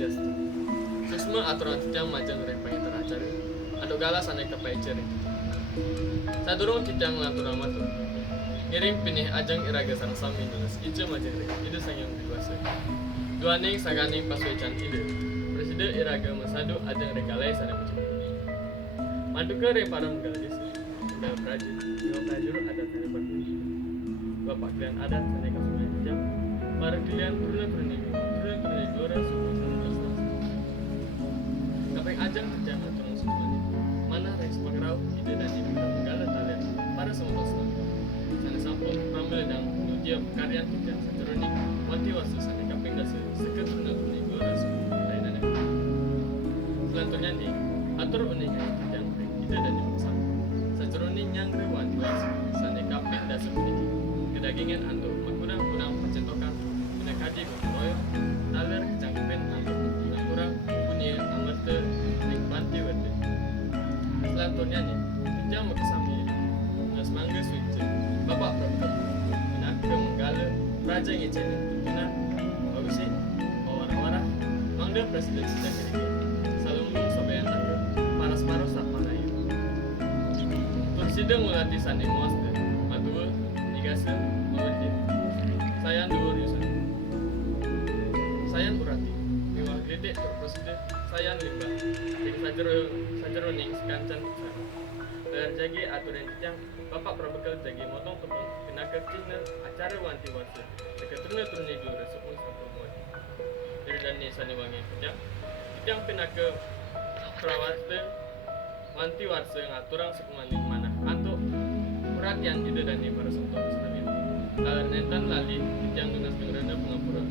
Swastiastu. Susma aturan tijang majang rek pengetar acara. Ado galas ane kapaicer. Sadurung tijang lanturan matu. Ngiring pinih ajang iraga sang sami nulis ijo majang rek. Ide sang yang dikuasai. Duaning saganing paswecan ide. Presiden iraga masadu ajang regalai sana macam. Manduka re para menggalis. Udah prajin. Dua prajurut ada sana berkunci. Bapak kalian adat sana kasunai tijang. Para kalian turun gora suku sana dasar. Kapeng ajang tijang aturan sumani. Mana rais pagrau ide dan ibu menggala talian para semua sana. Sana sampun pramil dan nudia karyan tijang seteruni wanti wasu sana kapeng dasar seket turun gora suku lainnya. Selanjutnya nih atur unik tijang ide dan ibu sama. Seteruni nyang wanti wasu sana kapeng dasar uniki. Kedagingan antuk kurang percetokan kaji royo taler cangkepen antuk kurang punya amate nikmati wete. Selanjutnya nih tijang makasami jelas mangga switch bapak pramuka minaka menggala raja ngeceni kena bagus sih orang-orang mangga presiden sedang ini salung sobean aku paras-paras tak parai presiden mulati sani muas deh madua nigase mawati sayang dua yusan sayang urati mewah gede presiden sayang limba sajero ning kancan terjadi aturan tijang bapak prabekal jagi motong tepung kena kercina acara wanti warsa seketurnya turun itu resepun satu muat dari dan sani wangi tijang kena ke perawat wanti warsa ngaturang sekumaning mana atau perhatian ide dan para sentuh islamin kalau nentan lali tijang dunas dengerana pengapura